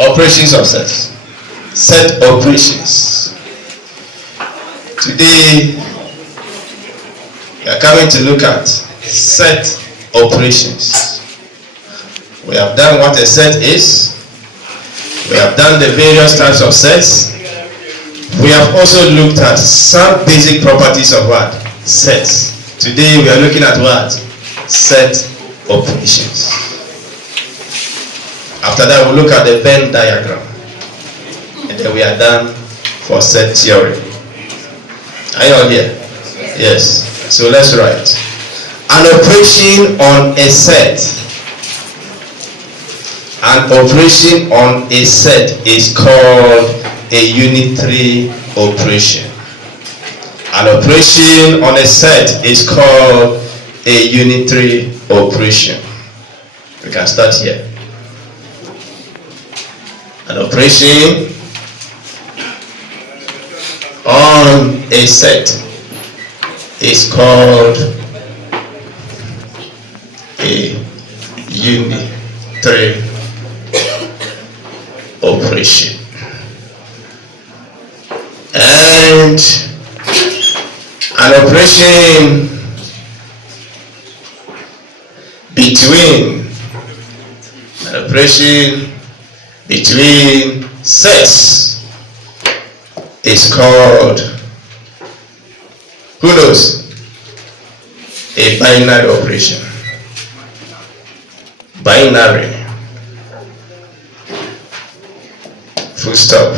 Operations of sets. Set operations. Today we are coming to look at set operations. We have done what a set is. We have done the various types of sets. We have also looked at some basic properties of what? Sets. Today we are looking at what? Set operations. After that we'll look at the Venn diagram. And then we are done for set theory. Are you all here? Yes. So let's write. An operation on a set. An operation on a set is called a unitary operation. An operation on a set is called a unitary operation. We can start here. An operation on a set is called a unitary operation. And an operation between sets is called, who knows? A binary operation. Binary. Full stop.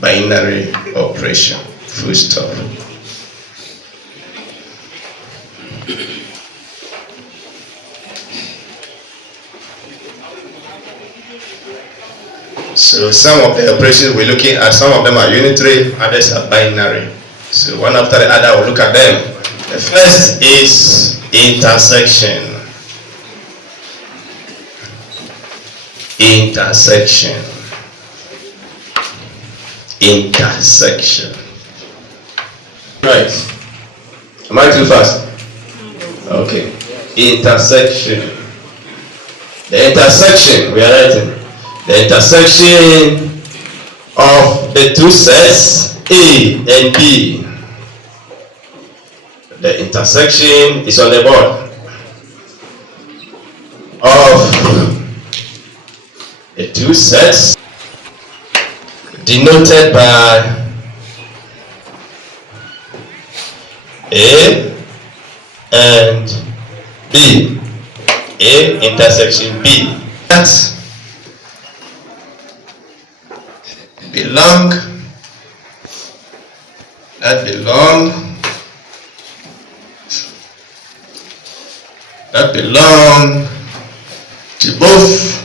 Binary operation. Full stop. So some of the operations we're looking at, some of them are unitary, others are binary. So one after the other we'll look at them. The first is intersection. Intersection. Intersection. Right. Am I too fast? Okay. Intersection. The intersection we are writing. The intersection of the two sets A and B. The intersection is on the board of the two sets denoted by A and B. A intersection B. That belong to both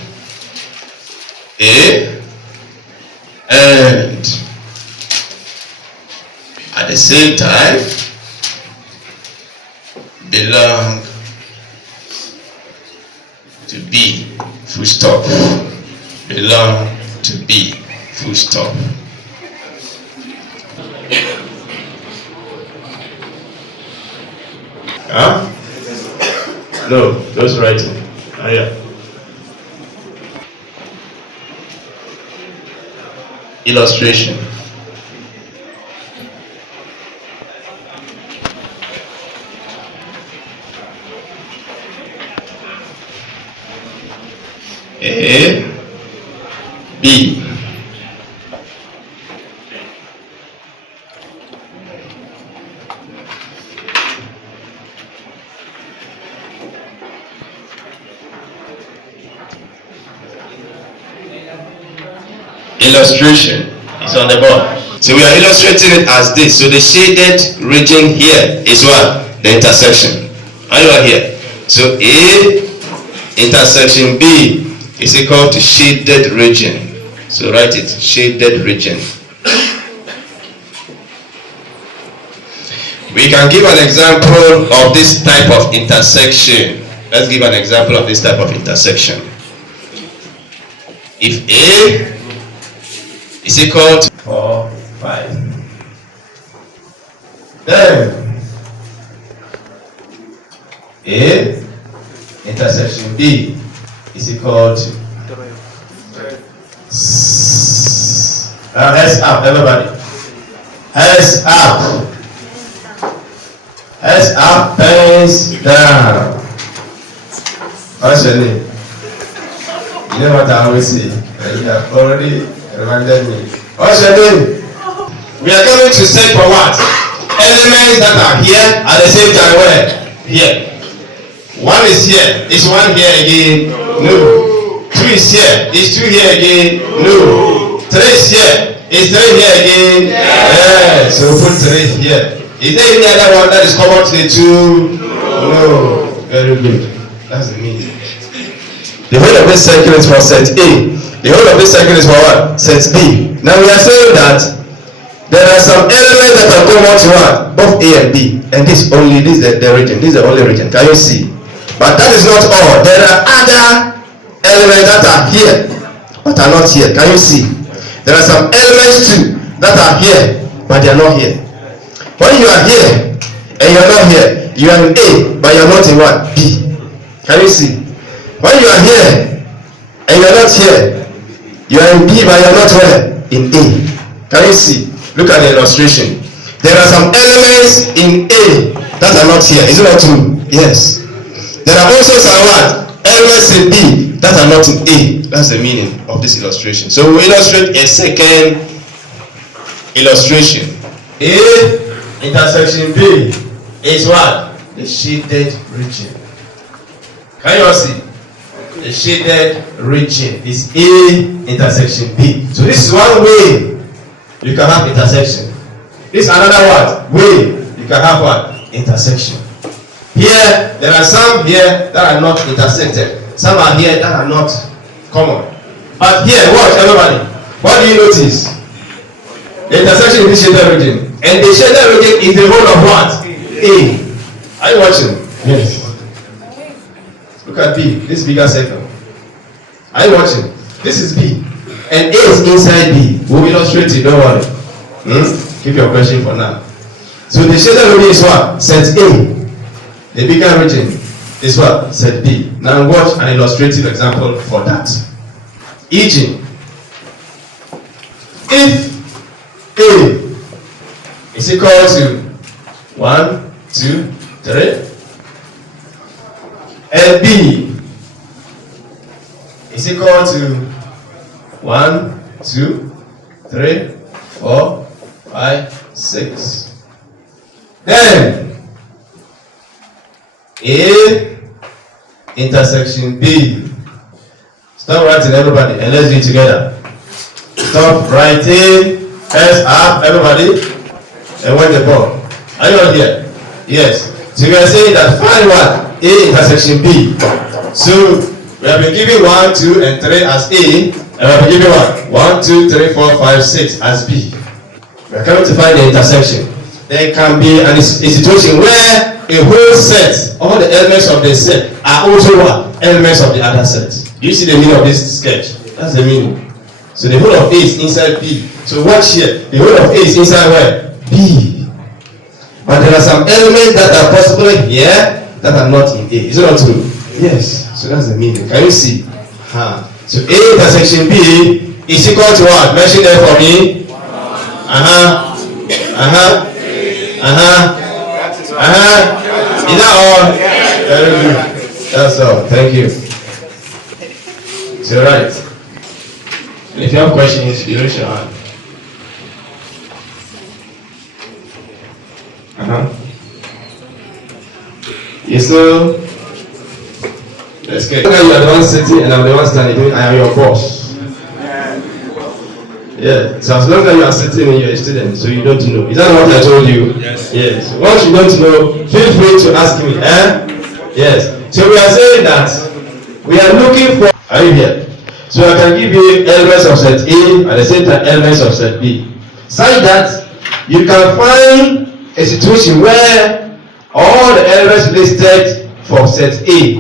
A and at the same time belong to B. Full stop. Belong to B. Full stop. Huh? No, just writing. Yeah. Illustration. A, B. Illustration is on the board. So we are illustrating it as this. So the shaded region here is what? The intersection. Are you all here? So A intersection B is equal to shaded region. So write it, shaded region. We can give an example of this type of intersection. Let's give an example of this type of intersection. If A is equal to 4, 5. Then A intersection B is equal to Hands up, everybody. Hands up. Hands up, hands down. What's your name? You know what I always say? You have already reminded me. What's your name? We are going to search for what? Elements that are here at the same time. Where? Here. One is here. Is one here again? No. Two is here. Is two here again? No. Three is here. Is three here again? Yes. So put three here. Is there any other one that is common to the two? No. Very good. That's the meaning. The whole of this circle is for set A. The whole of this circle is for what? Set B. Now we are saying that there are some elements that are common to what? Both A and B. And this is the region. This is the only region. Can you see? But that is not all. There are other elements that are here but are not here. Can you see? There are some elements too that are here but they are not here. When you are here and you are not here, you are in A but you are not in what? B. Can you see? When you are here and you are not here, you are in B but you are not where? In A. Can you see? Look at the illustration. There are some elements in A that are not here. Is it not true? Yes. There are also some what? Elements in B that are not in A. That's the meaning of this illustration. So we illustrate a second illustration. A intersection B is what? The shaded region. Can you all see? The shaded region is A intersection B. So this is one way you can have intersection. This is another what? Way you can have what? Intersection. Here, there are some here that are not intersected. Some are here that are not common. But here, watch everybody. What do you notice? The intersection in this shaded region. And the shaded region is the whole of what? A. Are you watching? Yes. Look at B. This bigger circle. Are you watching? This is B. And A is inside B. We'll illustrate it, don't worry. Keep your question for now. So the shaded region is what? Set A. The bigger region is what? Set B. Now watch an illustrative example for that. E.g., if A is equal to 1, 2, 3, and B is equal to 1, 2, 3, 4, 5, 6, then A intersection B. Stop writing, everybody, and let's do it together. Stop writing. Hands up, everybody, and watch the ball. Are you all here? Yes. So we are saying that find what? A intersection B. So we have been given 1, 2, and 3 as A, and we have been given what? 1, 2, 3, 4, 5, 6 as B. We are coming to find the intersection. There can be a situation where a whole set, all the elements of the set are also what? Elements of the other set. Do you see the meaning of this sketch? That's the meaning. So the whole of A is inside B. So watch here. The whole of A is inside where? B. But there are some elements that are possible here that are not in A. Is it not true? Yes. So that's the meaning. Can you see? So A intersection B is equal to what? Mention there for me. Is that all? Very good. That's all. Thank you. So right. And if you have questions, you raise your hand. Yes, so let's get. You are the one sitting and I'm the one standing. I am your boss. Yeah. So as long as you are sitting and you're a student, so you don't know. Is that what I told you? Yes. Yes. Once you don't know, feel free to ask me. Yes. So we are saying that we are looking for. Are you here? So I can give you elements of set A at the same time elements of set B. Such that you can find a situation where all the elements listed for set A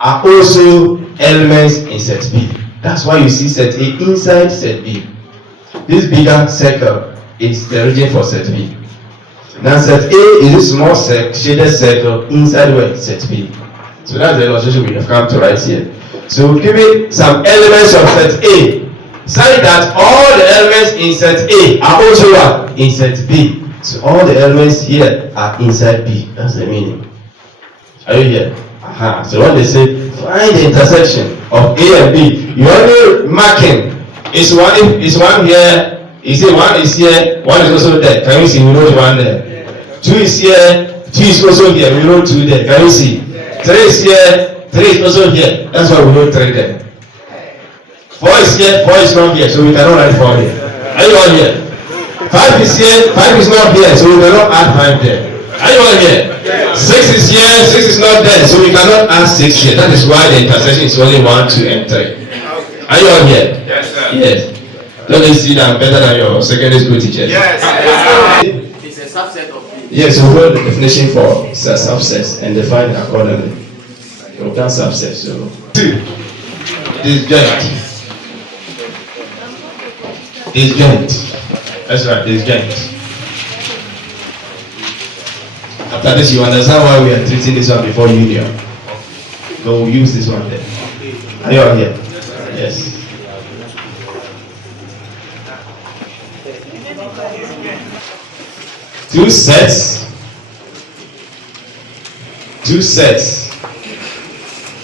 are also elements in set B. That's why you see set A inside set B. This bigger circle is the region for set B. Now set A is a small shaded circle inside where set B. So that's the illustration we have come to right here. So we'll give it some elements of set A. Such that all the elements in set A are also what? In set B. So all the elements here are inside B. That's the meaning. Are you here? Aha. So when they say find the intersection of A and B, you only marking is one here. You see one is here, one is also there. Can you see? We wrote one there. 2 is here, 2 is also here. We wrote 2 there. Can you see? 3 is here, 3 is also here. That's why we wrote 3 there. 4 is here, 4 is not here, so we cannot write 4 here. Are you all here? 5 is here, 5 is not here, so we cannot add 5 there. Are you all here? 6 is here, 6 is not there, so we cannot add 6 here. That is why the intersection is only 1, 2, and 3. Are you all here? Yes, sir. Yes. Let me see that I'm better than your secondary school teacher. Yes. It's a subset of B. Yes, we wrote the definition for subsets and define it accordingly. We can subset, so. 2. Disjoint. Disjoint. That's right, disjoint. After this, you understand why we are treating this one before union. So we'll use this one there. Are you all here? Yes. Two sets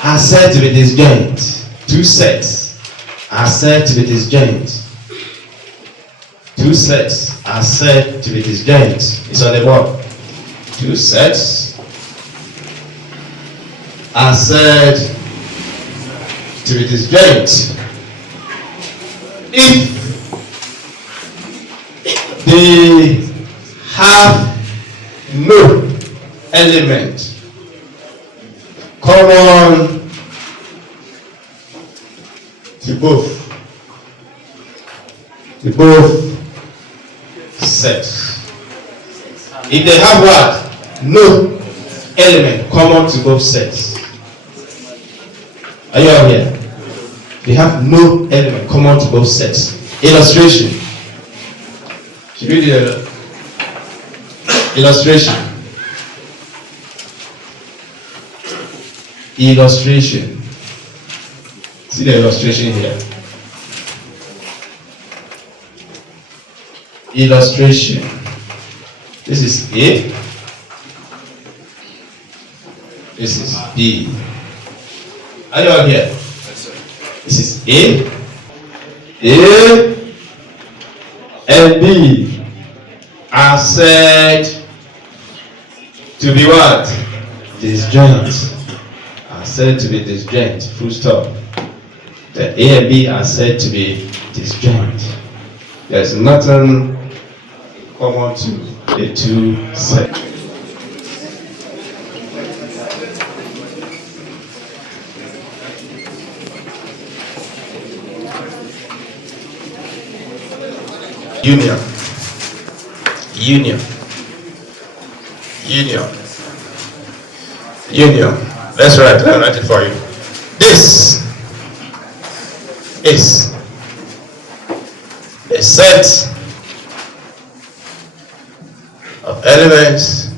are said to be disjoint. 2 sets are said to be disjoint. 2 sets are said to be disjoint. It's on the board. 2 sets are said to be disjoint if they have no element common to both sets. If they have what? No element common to both sets. Are you all here? They have no element common to both sets. Illustration. Should we do the illustration? Illustration. See the illustration here. Illustration. This is A. This is B. Are you all here? Yes, sir. This is A. A and B are said to be what? Disjoint. Are said to be disjoint. Full stop. The A and B are said to be disjoint. There's nothing common to the 2 sets. Union. That's right. I'll write it for you. This is a set of elements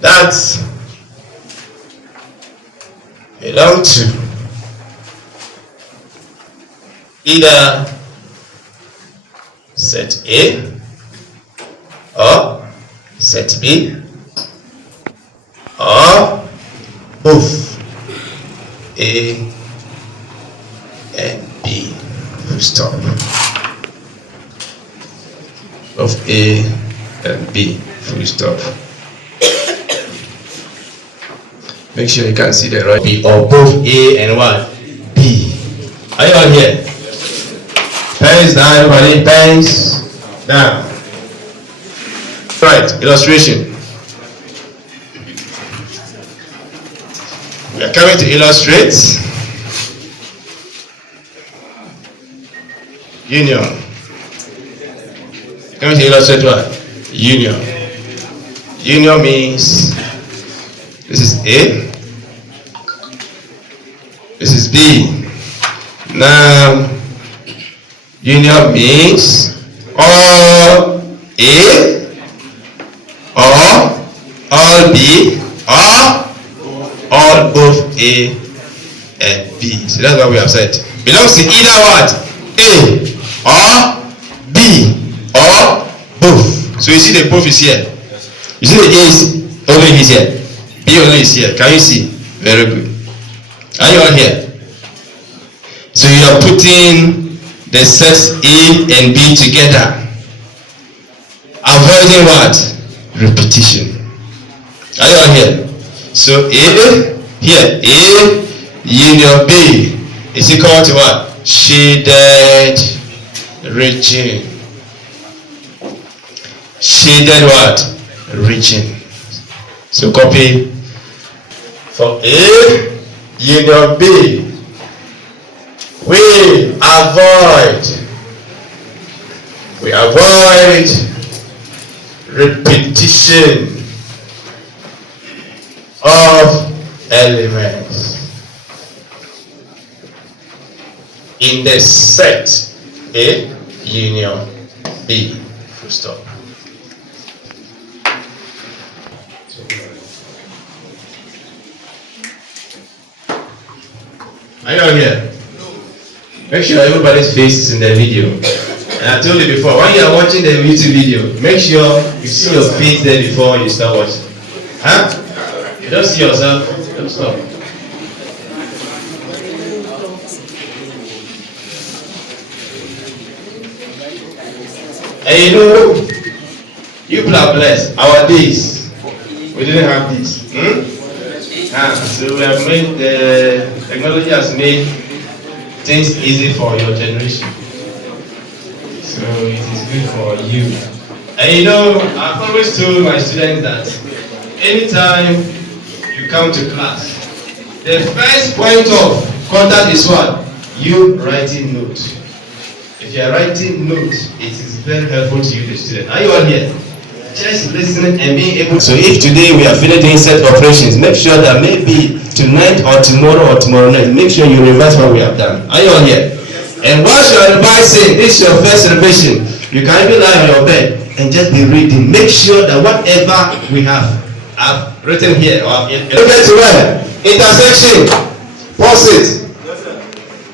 that belong to either set A or set B or both A and B. Full stop. Both A and B. Full stop. Make sure you can see the right B or both A and what? B. Are you all here? Pens down, everybody. Pens down. Right, illustration. We are coming to illustrate union. Coming to illustrate what? Union. Union means this is A, this is B. Now, union means all A or all B or all both A and B. So that's what we have said. Belongs to either what? A or B or both. So you see the both is here. You see the A is only is here. B only is here. Can you see? Very good. Are you all here? So you are putting the sets A and B together. Avoiding what? Repetition. Are you all here? So A here, A union B is equal to what? Shaded region. Shaded what? Region. So copy for A union B. We avoid repetition of elements in the set A union B. Full stop. Are you all here? Make sure everybody's face is in the video. And I told you before, when you are watching the YouTube video, make sure you see your face there before you start watching. Huh? You don't see yourself, don't stop. And you know, you people are blessed. Our days, we didn't have this. So we have made, the technology has made things easy for your generation. So it is good for you. And you know, I've always told my students that anytime you come to class, the first point of contact is what? You writing notes. If you are writing notes, it is very helpful to you, the student. Are you all here? Just listening and being able to. So if today we are finishing set operations, make sure that maybe tonight or tomorrow night, make sure you revise what we have done. Are you all here? And once you are revising, this is your first revision, you can even lie on your bed and just be reading. Make sure that whatever we have written here or look at to where? Intersection. Pause it.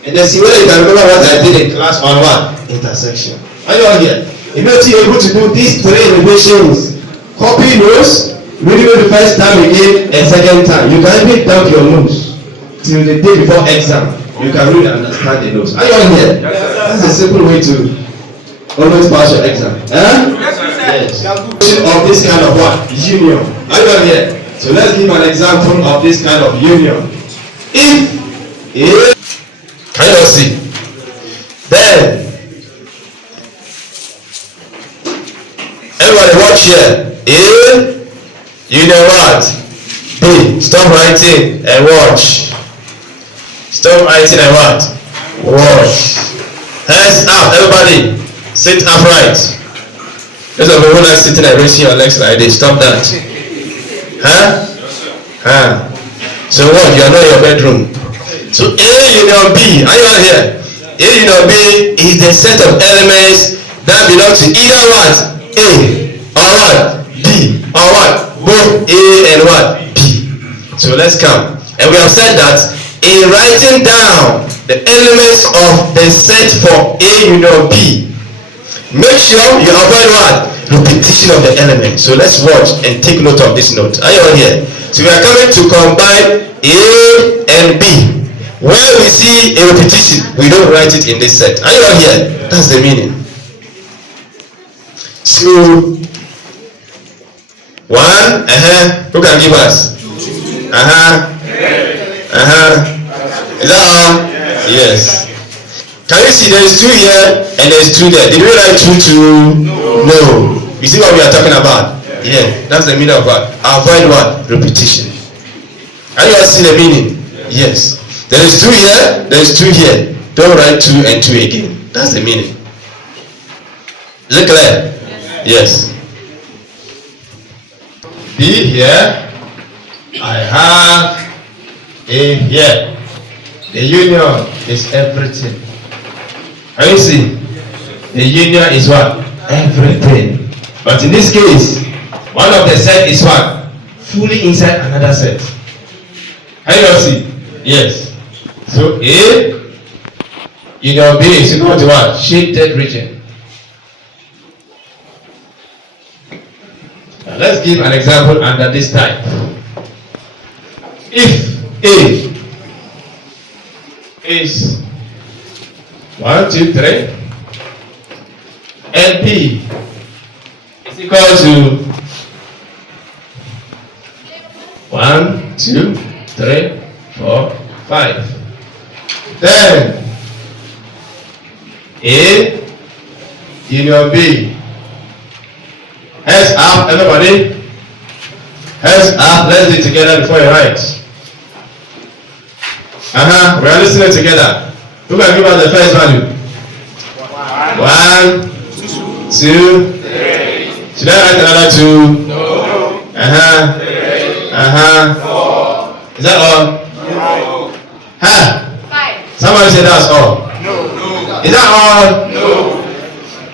And then see whether you can remember what I did in class on what? Intersection. Are you all here? If you're able to do these 3 revisions, copy notes, read it the first time again and second time. You can even dump your notes till the day before exam. You can really understand the notes. Are you all here? That's a simple way to always pass your exam. Yes. Of this kind of what? Union. Are you all here? So let's give an example of this kind of union. If can you all see? Then everybody watch here. A union what? B. Stop writing and watch. Stop writing and what? Watch. Hands up, everybody. Sit upright. Those of you who like sitting and raising your legs like this, stop that. So what? You are not in your bedroom. So A union B. Are you all here? A union B is the set of elements that belong to either what? A or what? B or what? Both A and what? B. So let's count. And we have said that in writing down the elements of the set for A union B, make sure you avoid what? Repetition of the elements. So let's watch and take note of this note. Are you all here? So we are coming to combine A and B. Where we see a repetition, we don't write it in this set. Are you all here? That's the meaning. So, 1, who can give us? Is that all? Yes. Can you see there is 2 here and there is 2 there? Did we write 2? No. You see what we are talking about? Yeah. That's the meaning of what? Avoid what? Repetition. Can you all see the meaning? Yes. There is 2 here, there is 2 here. Don't write 2 and 2 again. That's the meaning. Is it clear? Yes. B here. I have A here. The union is everything. Can you see? The union is what? Everything. But in this case, one of the set is what? Fully inside another set. Can you all see? Yes. So A Union B is equal to what? Shaded region. Now let's give an example under this type. If A is 1, 2, 3, and B is equal to 1, 2, 3, 4, 5. Then A union B. Heads up, everybody. Heads up. Let's do it together before you write. We are listening together. Who can give us the first value? 1, 2, 3. Should I write another 2? No. Is that all? No. 5. Somebody say that's all. No. Is that all? No.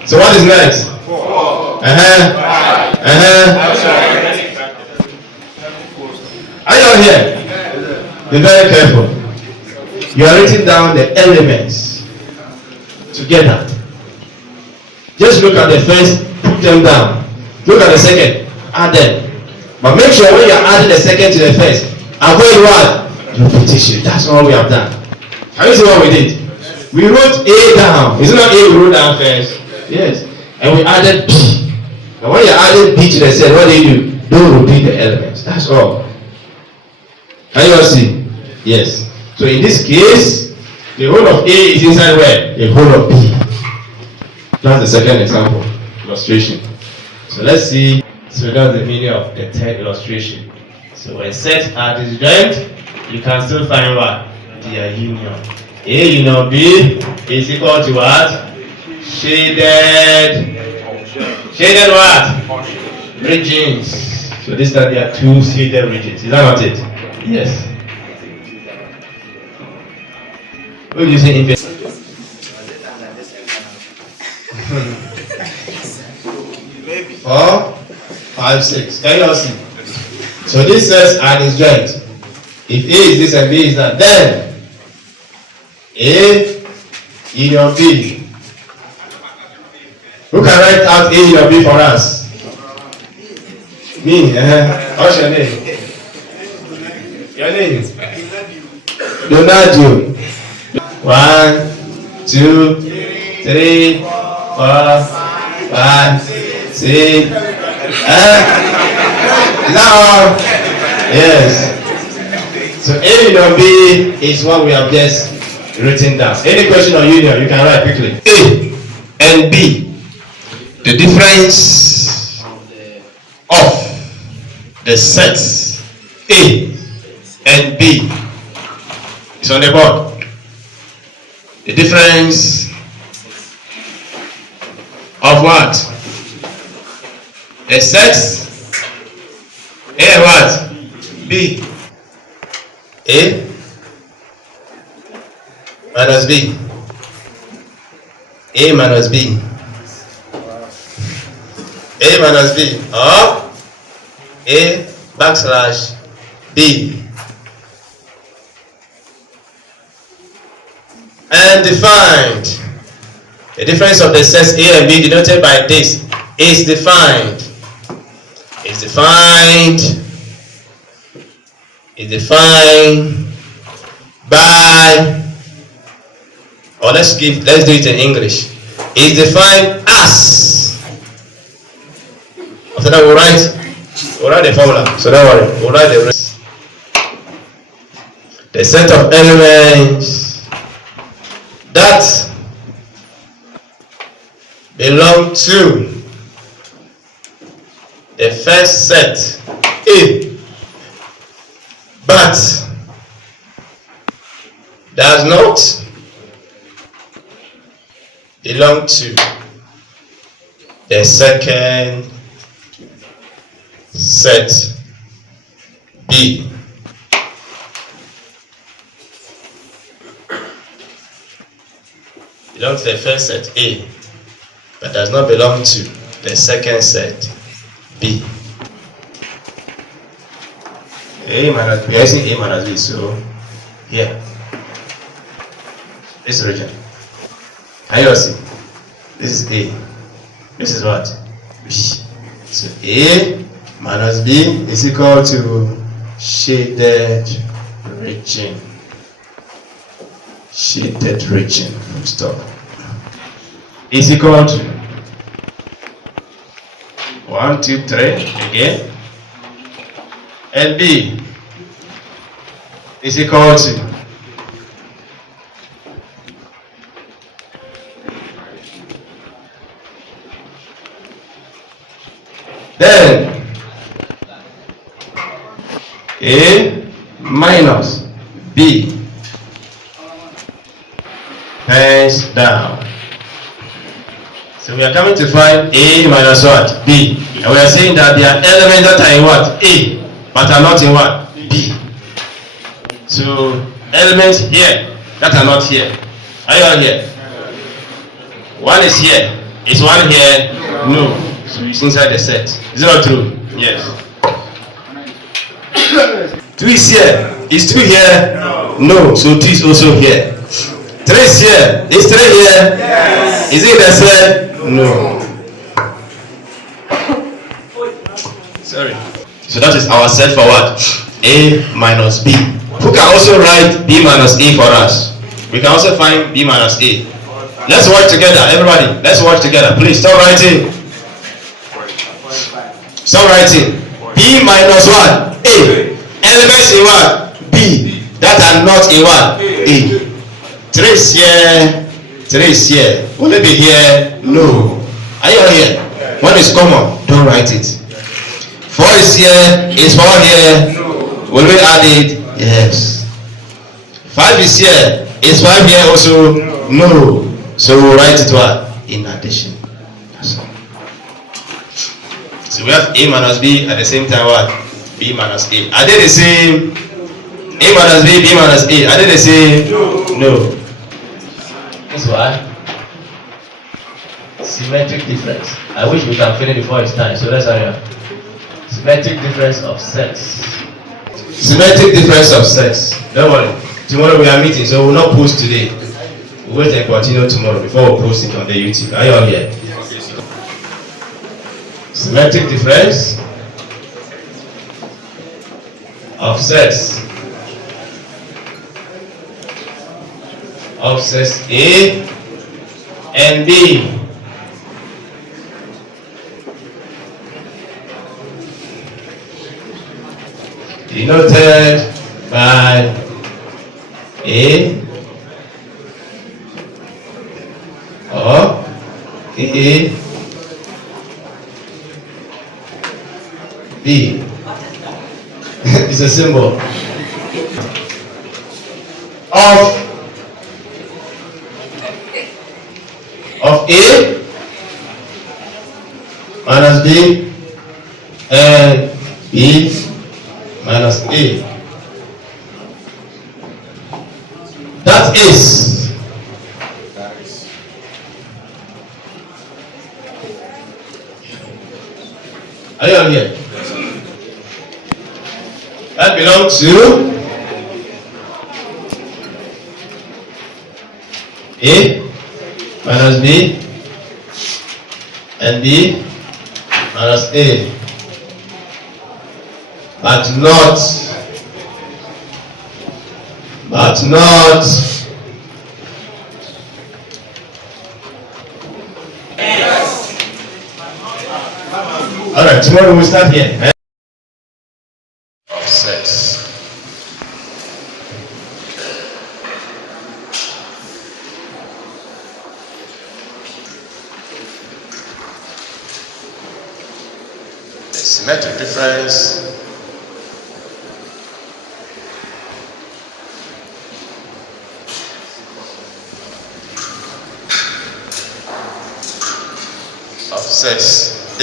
So what is next? 4. 5. Are you all here? Be very careful. You are writing down the elements together. Just look at the first, put them down. Look at the second, add them. But make sure when you are adding the second to the first, avoid what? Repetition. That's all we have done. Have you seen what we did? We wrote A down. Is it not A we wrote down first? Yes. And we added B. And when you are adding B to the set, what do? Don't repeat the elements. That's all. Can you all see? Yes. So in this case, the whole of A is inside where? The whole of B. That's the second example, illustration. So let's see. So that's the meaning of the third illustration. So when sets are disjoint, you can still find what? Their union. A union B is equal to what? Shaded. Shaded what? Regions. So this time there are 2 shaded regions. Is that not it? Yes. What do you say in 4, 5, 6. Can you all see? So this says are disjoint. If A is this and B is that, then A union B. Who can write out A union B for us? Me. What's your name? Your name? Donadio. 1, 2, 3, 4, 5, 6. Is that all? Yes. So A union B is what we have just written down. Any question on union, you can write quickly. A and B. The difference of the sets A and B is on the board. The difference of what? The sets A and what? B. A minus B. A minus B. A minus B. Or A backslash B. And defined. The difference of the sets A and B denoted by this is defined. Is defined. Is defined by, or let's do it in English. Is defined as. After that we'll write the formula. So don't worry, we'll write the rest. The set of elements that belong to the first set A, but does not belong to the second set B. Belongs to the first set A, but does not belong to the second set B. A minus B, I see A minus B, so here, this region. Are you see? This is A. This is what? B. So A minus B is equal to shaded region. Shaded region. Stop. Is equal to 1, 2, 3 again. And B is equal to then A minus B, hands down. So we are coming to find A minus what? B. And we are saying that there are elements that are in what? A, but are not in what? B. So elements here that are not here. Are you all here? One is here. Is one here? No. So it's inside the set. Is it not true? Yes. 2 is here. Is 2 here? No. So 2 is also here. 3 is here. Is 3 here? Yes. Is it in the set? No. Sorry. So that is our set for what? A minus B. Who can also write B minus A for us? We can also find B minus A. Let's work together, everybody. Let's work together. Please stop writing. Stop writing. B minus what? A. Elements in what? B. That are not in what? A. 3 is here. 3 is here. Will it be here? No. Are you all here? One is common. Don't write it. 4 is here. Is 4 here? No. Will we add it? Yes. 5 is here. Is 5 here also? No. So we'll write it what? In addition. That's all. So we have A minus B at the same time what? B minus A. Are they the same? A minus B, B minus A. Are they the same? No. That's why. Symmetric difference. I wish we can finish before it's time. So let's hurry up. Symmetric difference of sets. Symmetric difference of sets. Don't worry. Tomorrow we are meeting, so we will not post today. We'll wait and continue tomorrow before we post it on the YouTube. Are you all here? Symmetric difference of sets A and B. Denoted by A or A B. It's a symbol of A minus B and B minus A. That is are you all here? That belongs to A minus B and B minus A, but not all right, tomorrow we'll start here. Sets. The symmetric difference of sets A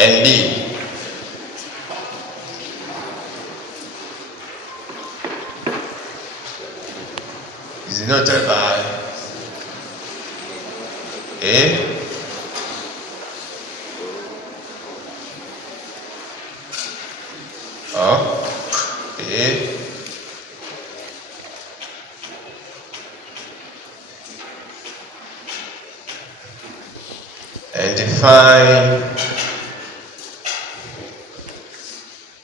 and B is denoted by A or A defined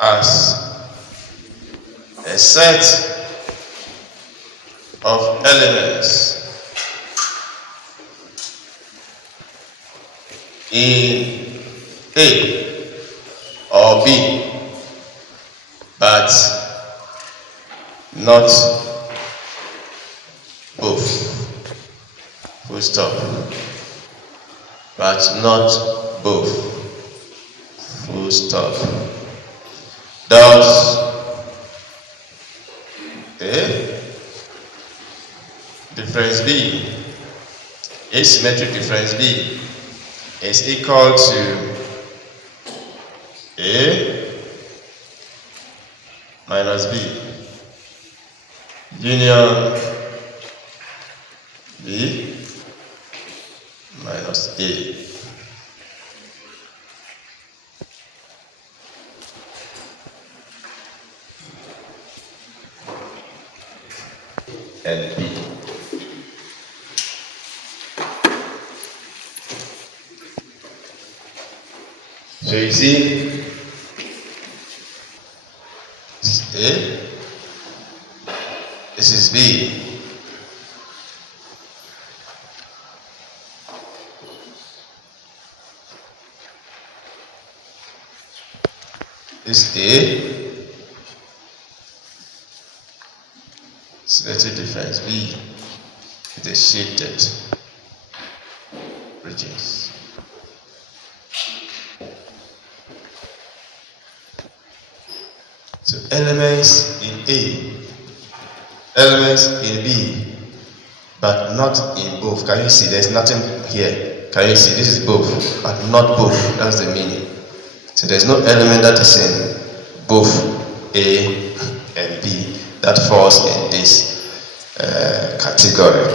as a set of elements in A or B, but not both. Full stop. But not both. Full stop. Thus, A difference B, asymmetric difference B is equal to A minus B union B minus A. And B. So you see, this is A, this is B. This A, symmetric difference B, with the shaded regions. So elements in A, elements in B, but not in both. Can you see? There's nothing here. Can you see? This is both, but not both. That's the meaning. So there's no element that is in both A and B that falls in this category.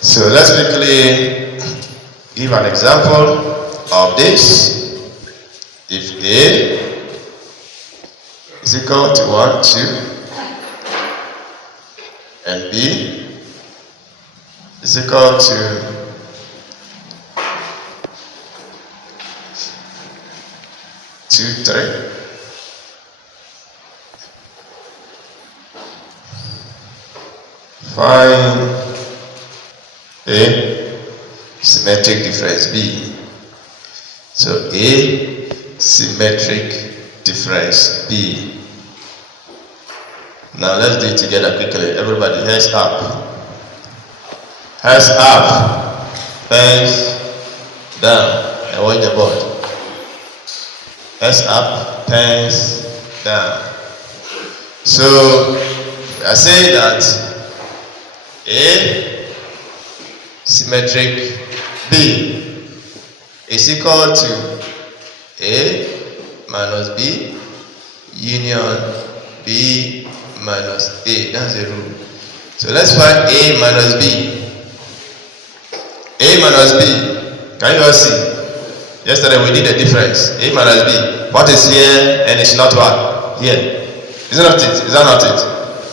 So let's quickly give an example of this. If A is equal to 1, 2, and B is equal to 2, 3. Find A symmetric difference B. So A symmetric difference B. Now let's do it together quickly. Everybody, hands up. Hands up. Hands down. And watch the board. Hands up. Hands down. So we are saying that A symmetric B is equal to A minus B union B minus A. That's the rule. So let's find A minus B. A minus B. Can you all see? Yesterday we did the difference. A minus B. What is here and it's not what? Here. Isn't that it? Is that not it?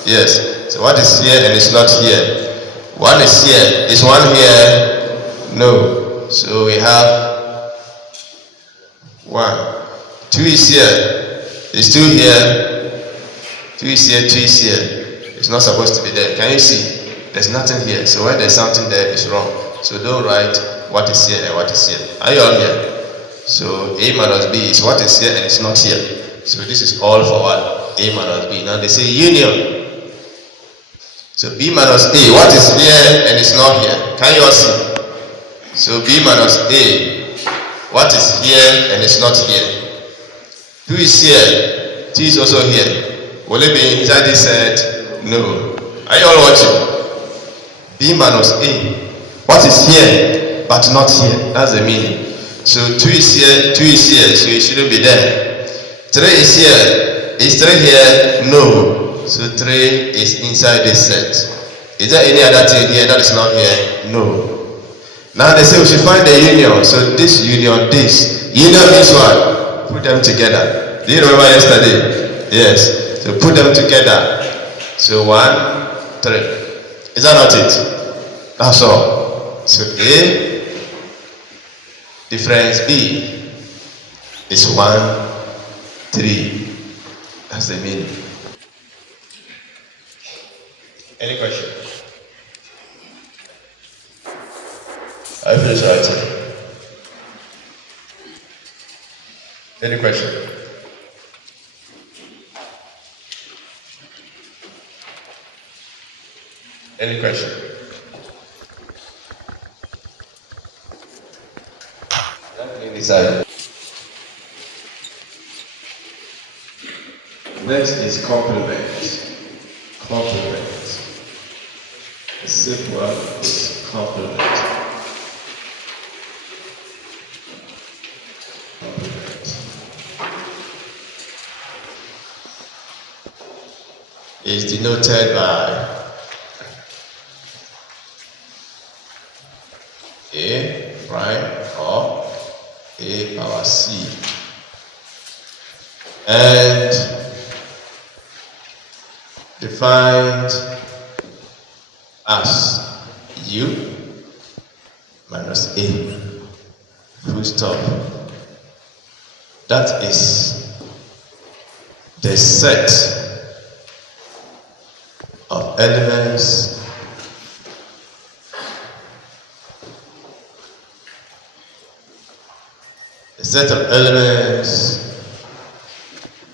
Yes. So what is here and it's not here? One is here. Is one here? No. So we have 1. 2 is here. Is 2 here? 2 is here, 2 is here. It's not supposed to be there. Can you see? There's nothing here. So when there's something there, it's wrong. So don't write what is here and what is here. Are you all here? So A minus B is what is here and it's not here. So this is all for what? A minus B. Now they say union. So B minus A, what is here and it's not here? Can you all see? So B minus A, what is here and it's not here? 2 is here, 2 is also here. Will it be inside this set? No. Are you all watching? B minus A, what is here but not here? That's the meaning. So 2 is here, 2 is here, so it shouldn't be there. 3 is here, is 3 here? No. So 3 is inside this set. Is there any other thing here that is not here? No. Now they say we should find the union. So this union, this. Union means what? Put them together. Do you remember yesterday? Yes. So put them together. So 1, 3. Is that not it? That's all. So A Difference B is 1, 3. That's the meaning. Any question? I finish writing. Any question? Any question? Decide. Next is complement. Complement. The simple one is complement. Is denoted by A prime or A power C, and defined as U minus A, full stop. That is the set of elements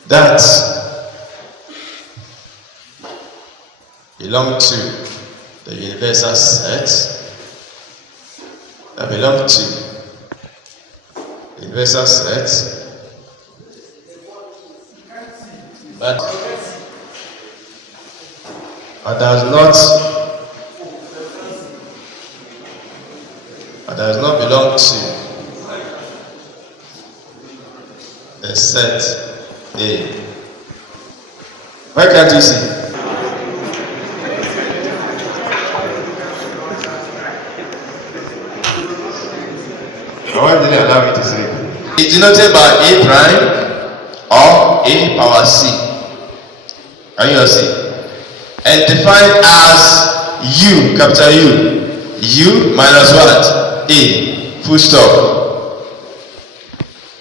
that belong to the universal set, but does not belong to the set A. Why can't you see? Why did they allow me to see? It's denoted by A prime or A power C. Can you see? And defined as U, capital U. U minus what? A, full stop.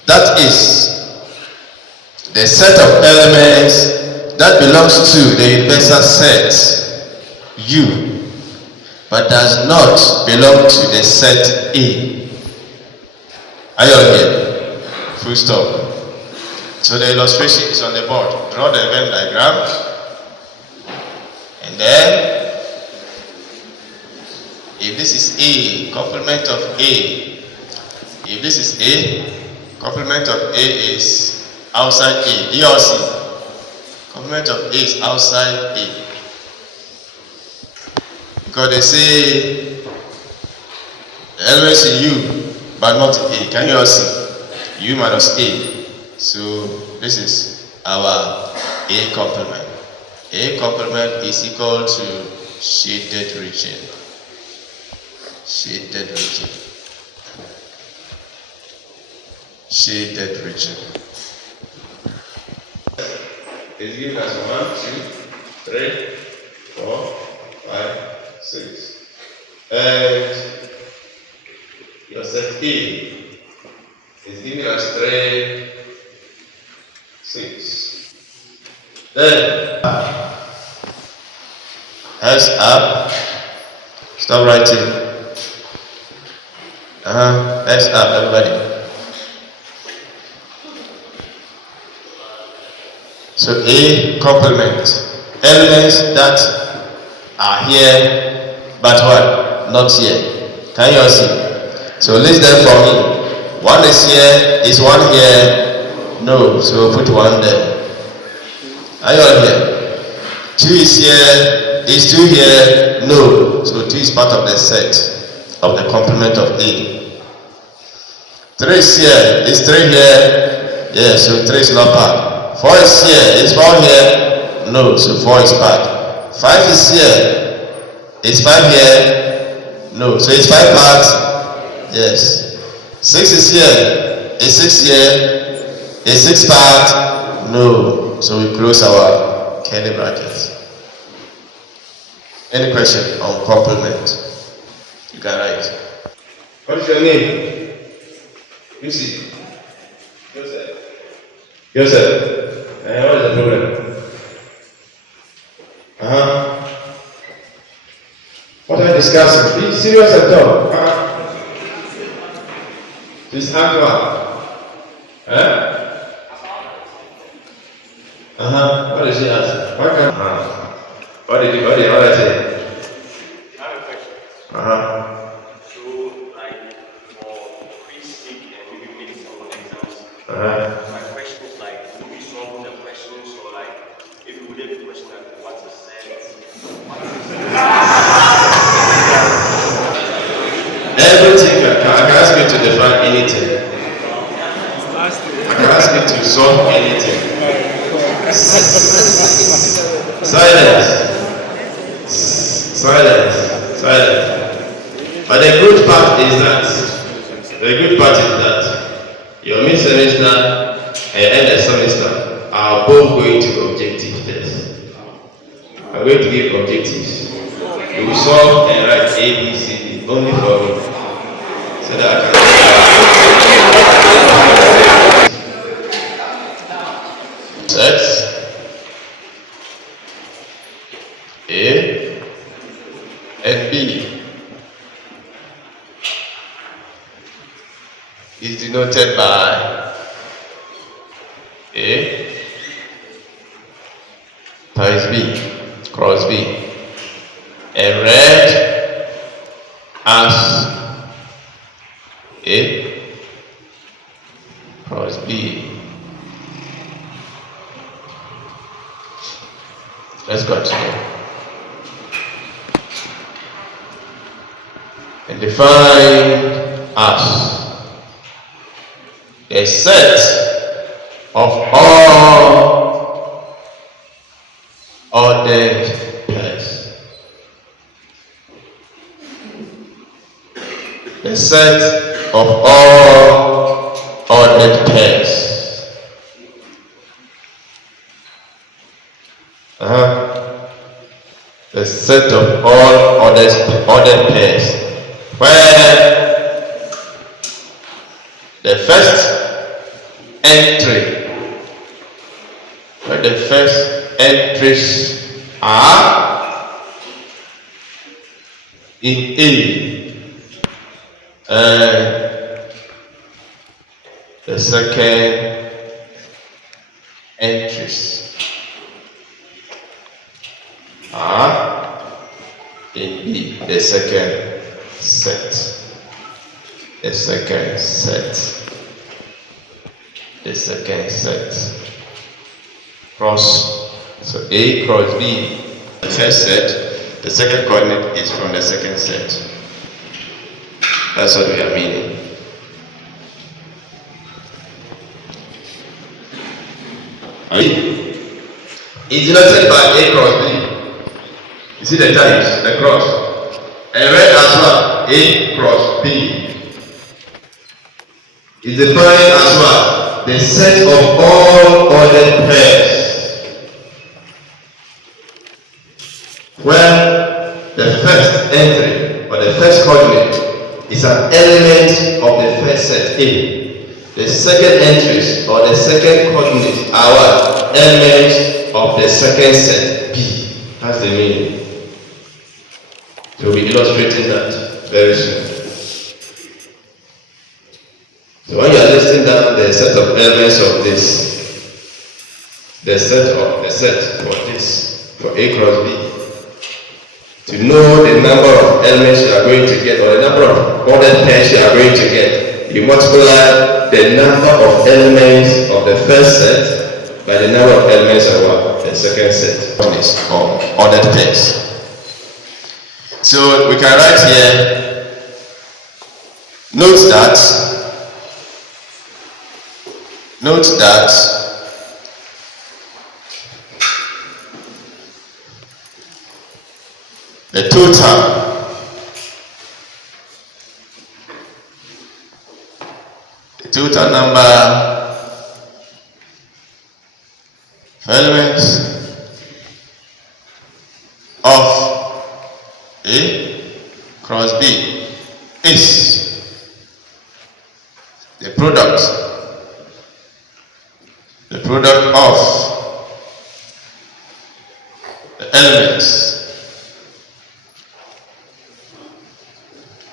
That is the set of elements that belongs to the universal set U, but does not belong to the set A. Are you all here? Full stop. So the illustration is on the board. Draw the Venn diagram. And then, if this is A, complement of A. If this is A, complement of A is outside A. Do you all see? Complement of A is outside A. Because they say the elements in U, but not in A. Can you all see? U minus A. So this is our A complement. A complement is equal to shaded region. Shaded region. Shaded region. It's given as 1, 2, 3, 4, 5, 6. And your set A is given as 3, 6. Then S up. Stop writing. S up, everybody. So A complement. Elements that are here, but what? Not here. Can you all see? So list them for me. 1 is here. Is 1 here? No. So put 1 there. Are you all here? 2 is here. Is 2 here? No. So 2 is part of the set of the complement of A. 3 is here. Is 3 here? Yes. So 3 is not part. 4 is here. Is 4 here? No. So 4 is part. 5 is here. Is 5 here? No. So is 5 part? Yes. 6 is here. Is 6 here? Is 6 part? No. So we close our curly brackets. Any question on complement? You can write. What is your name? You see? Joseph. What is the problem? What are you discussing? Be serious and talk. This actual. What did she ask? What did I say? I have a question. So, like, for pre-stick and maybe mid or exams, my question is like, do we solve the questions or like, if we would have a question like, what's a set? Everything I can ask you to define anything. I can ask you to solve anything. Silence. But the good part is that your mid-semester and end of semester are both going to objective tests. I'm going to give objectives. You will solve and write A, B, C, D only for me. So that I can set A and B is denoted by A times B, cross B, and read as A cross B. Let's continue. And define as a set of all ordered pairs. A set of all ordered pairs. The set of all ordered pairs, where the first entries are in A, and the second entries are in B, the second set. Cross, so A cross B, the first set, the second coordinate is from the second set. That's what we are meaning. It's denoted by A cross B. You see the times, the cross. And read as well, A cross B. Is defined as well, the set of all ordered pairs, where the first entry or the first coordinate is an element of the first set A. The second entries or the second coordinates are what? Elements of the second set B. That's the meaning. So we'll be illustrating that very soon. So when you are listing down the set of elements of this, the set for this, for A cross B, to know the number of elements you are going to get or the number of ordered pairs you are going to get, you multiply the number of elements of the first set by the number of elements of what? The second set. Or ordered pairs. So we can write here, note that the total number of elements of A cross B is the product of the elements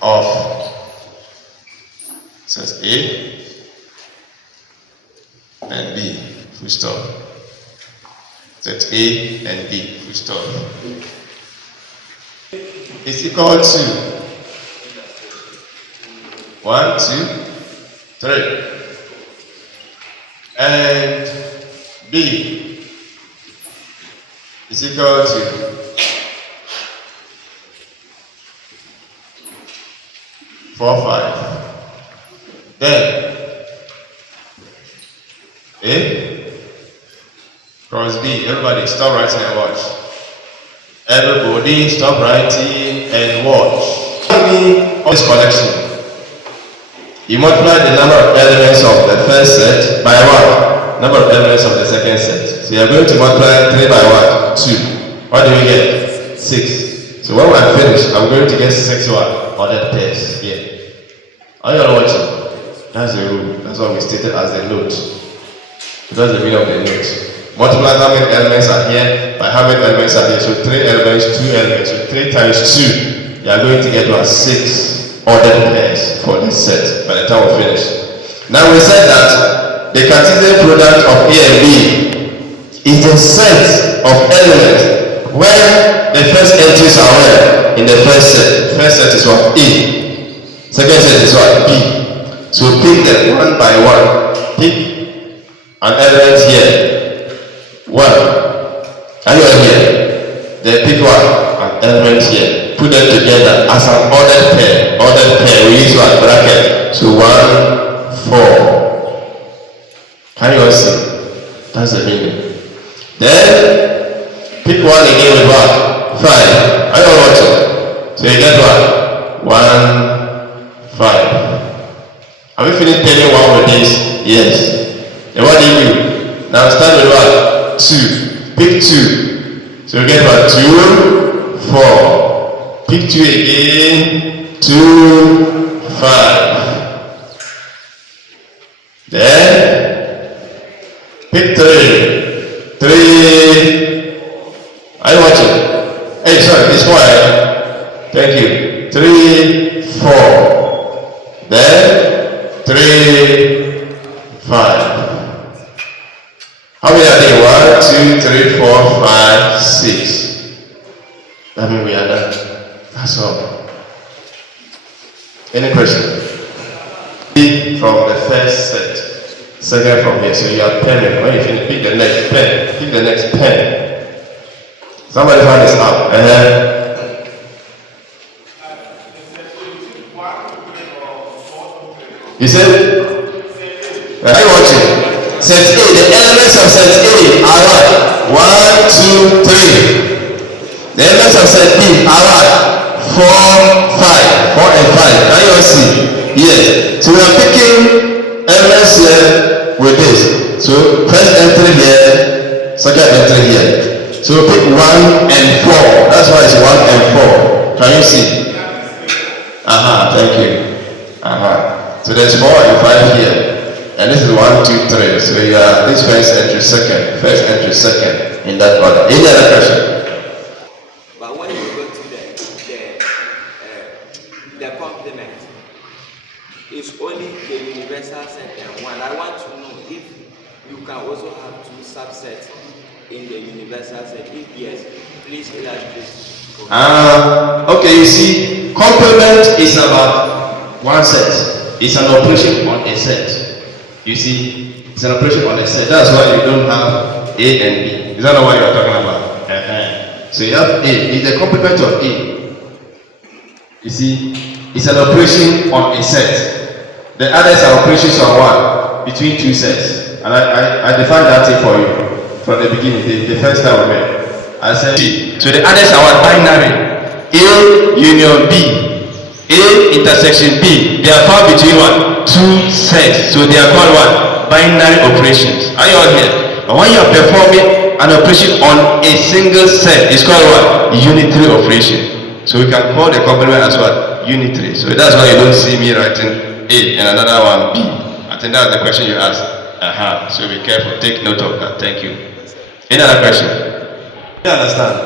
of set A and B, full stop. Set A and B, full stop, is equal to 1, 2, 3, and B is equal to 4, 5. Then A cross B. Everybody stop writing and watch. Everybody stop writing and watch. This collection. You multiply the number of elements of the first set by 1. Number of elements of the second set. So you are going to multiply 3 by 1, 2. What do we get? 6. So when we are finished, I'm going to get 6 ordered pairs here. Are you all watching? That's the rule. That's what we stated as the note. So that's the meaning of the note. Multiply how many elements are here by how many elements are here. So 3 elements, 2 elements. So 3 times 2. You are going to get 6 ordered pairs for this set by the time we finish. Now we said that the Cartesian product of A and B is the set of elements where the first entries are where? In the first set. First set is what? A. Second set is what? B. So pick them one by one. Pick an element here. 1. Are you here? Then pick one. An element here. Put them together as an ordered pair. Ordered pair. We use what? Bracket. So 1, 4. Can you all see? That's the meaning. Then pick one again with what? 5. Are you all watching? So you get what? 1, 5. Have we finished pairing one with this? Yes. And what do you do? Now start with what? 2. Pick 2. So you get what? 2, 4. Pick 2 again. 2, 5. Then pick 3. 3. Are you watching? Hey, sorry, this one. Thank you. 3, 4. Then 3, 5. How many are there? 1, 2, 3, 4, 5, 6. That means we are done. That's all. Any question? From the first set. Second from here. So you are penning. When you finish, pick the next pen. Pick the next pen. Somebody find this out. You said? Are you watching? Set A. The elements of set A are what? 1, 2, 3. The elements of set B are what? 4, 5. 4 and 5. Can you all see? Yes. So we are picking elements here with this. So first entry here, second entry here. So pick 1 and 4. That's why it's 1 and 4. Can you see? Thank you. So there's 4 and 5 here. And this is 1, 2, 3. So you are this first entry, second. First entry, second. In that order. Any other question? But when you go to the complement, it's only the universal set and 1. I want to know if you can also have 2 subsets in the universal set. If yes, please illustrate. Okay, you see, complement is about one set. It's an operation on a set. You see, it's an operation on a set. That's why you don't have A and B. Is that not what you are talking about? So you have A. It's the complement of A. You see, it's an operation on a set. The others are operations on what? Between 2 sets. And I defined that thing for you from the beginning, the first time we met. I said B. So the others are what? Binary. A union B. A intersection B. They are found between what? 2 sets. So they are called what? Binary operations. Are you all here? And when you are performing an operation on a single set, it's called what? Unitary operation. So we can call the complement as what? Unitary. So that's why you don't see me writing A and another one B at think that's the question you asked. So be careful. Take note of that. Thank you. Any other question? You understand?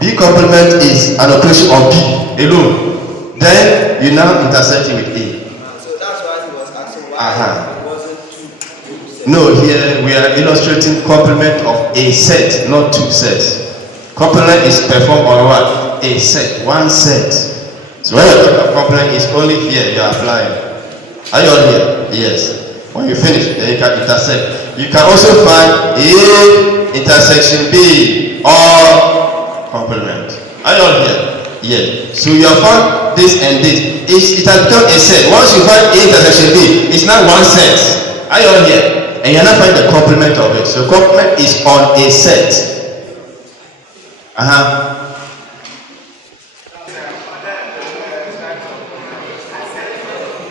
B complement is an operation of B alone. Then you now intersect it with A. So that's why he was asking why it wasn't two. No, here we are illustrating complement of a set, not two sets. Complement is performed on what? A set, one set. So when you talk of complement, it's only here you are applying. Are you all here? Yes. When you finish, then you can intersect. You can also find A intersection B or complement. Are you all here? Yes. So you have found this and this. It has become a set. Once you find A intersection B, it's now one set. Are you all here? And you're not finding the complement of it. So complement is on a set.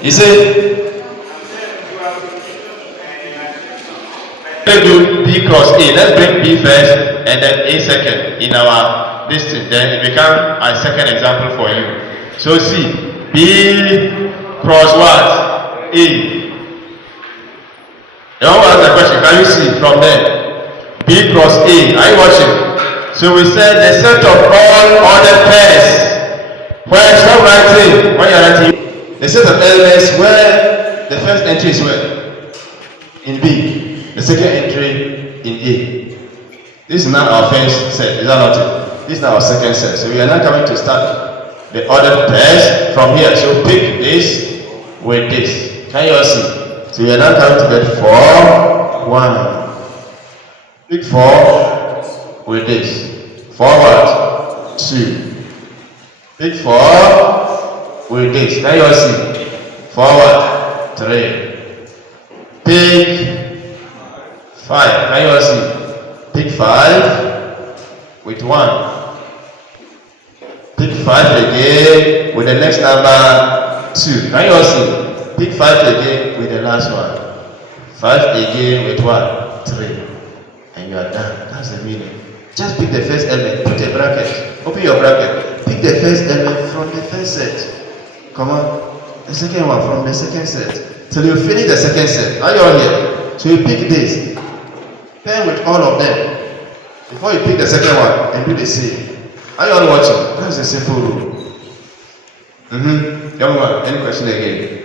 You see? Let's do B cross A. Let's bring B first and then A second in our distance. Then it becomes a second example for you. So see, B cross what? A. You want to ask the question? Can you see from there? B cross A. Are you watching? So we said the set of all other pairs. Where stop writing? When you're writing, the set of elements where the first entry is where? In B. The second entry in A. This is now our first set. Is that not it? This is now our second set. So we are now coming to start the other pairs from here. So pick this with this. Can you all see? So we are now coming to get 4, 1. Pick 4 with this. Forward 2. Pick 4 with this. Can you all see? Forward 3. Pick 5. Can you all see? Pick 5 with 1. Pick 5 again with the next number 2. Can you all see? Pick 5 again with the last one. 5 again with 1, 3. And you are done. That's the meaning. Just pick the first element, put a bracket, open your bracket, pick the first element from the first set. Come on, the second one from the second set. Till you finish the second set. Are you all here? So you pick this, pair with all of them before you pick the second one and do the same. Are you all watching? That's a simple rule. Young one, any question again?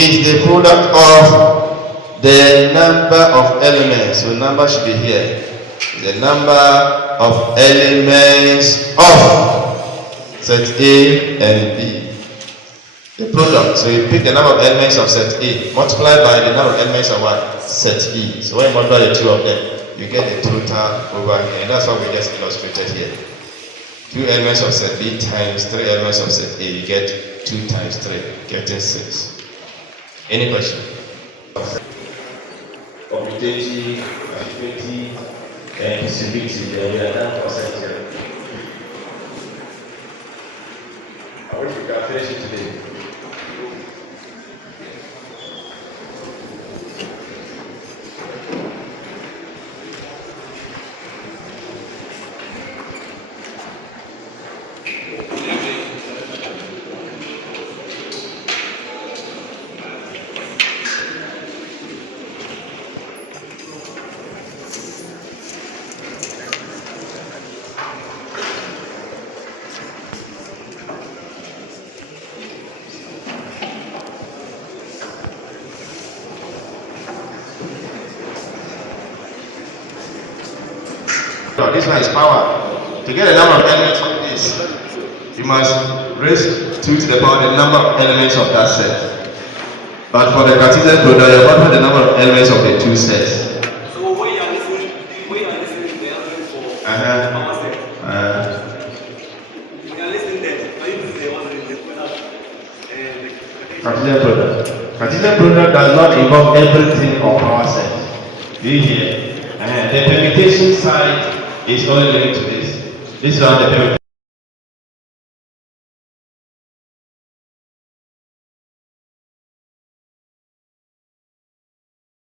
Is the product of the number of elements. So number should be here. The number of elements of set A and B. The product. So you pick the number of elements of set A, multiplied by the number of elements of what? Set B. So when you multiply the two of them, you get the total over here. And that's what we just illustrated here. 2 elements of set B times 3 elements of set A. You get 2 times 3, getting 6. Any question? Computation, activity, and distributive. We are done for sector. I wish we can finish it today. This one is power. To get a number of elements of this, you must raise 2 to the power the number of elements of that set. But for the Cartesian product, you have the number of elements of the 2 sets. So when you are listening to the element for power set, you are listening there. Are you using the one in the product? Cartesian product. Cartesian product does not involve everything on power set. Do you hear? The permutation side is only linked to this. This is how the permutation